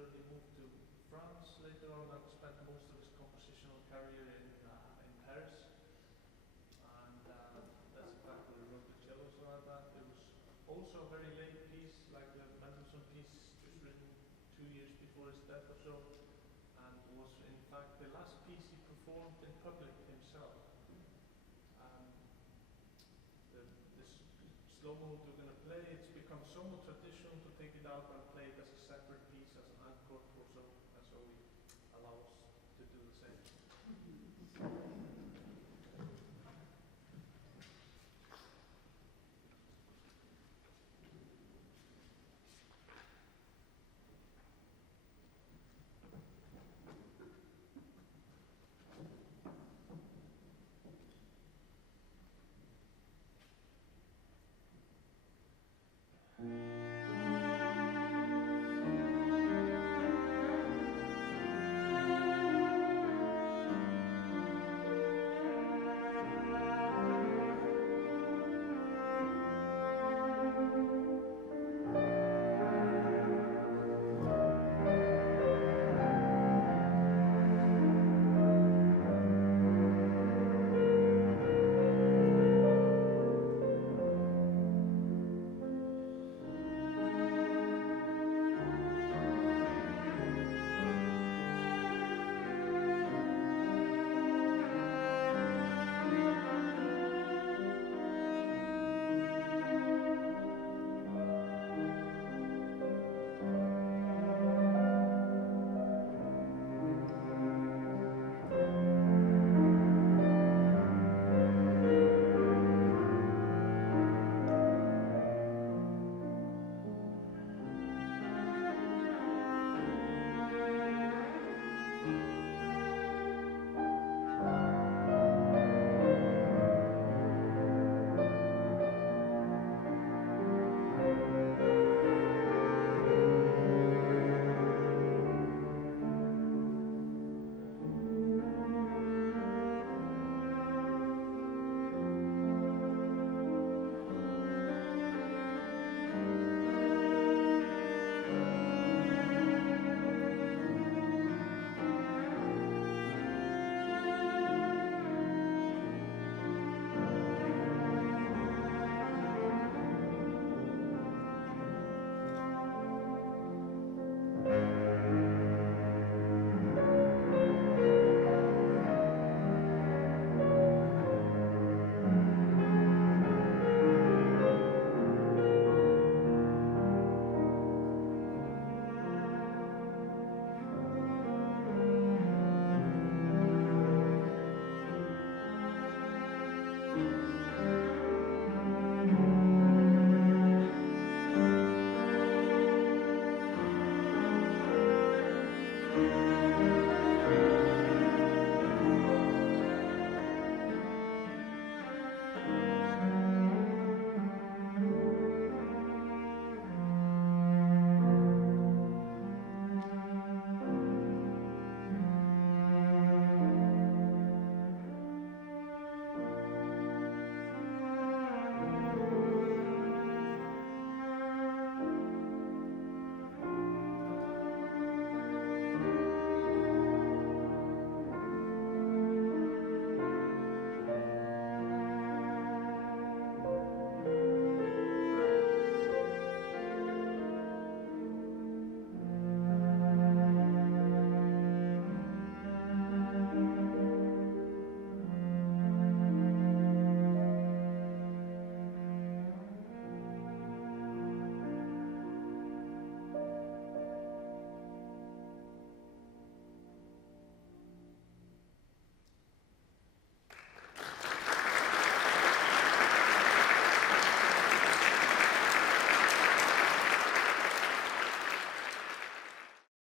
composer. He moved to France later on and spent most of his compositional career in Paris. And that's in fact where he wrote the cello sonata. It was also a very late piece, like the Mendelssohn piece, just written 2 years before his death or so, and was in fact the last piece he performed in public himself. This slow mode we're going to play, it's become somewhat traditional to take it out and play it as a separate piece, as an encore or so, and so we allow us to do the same.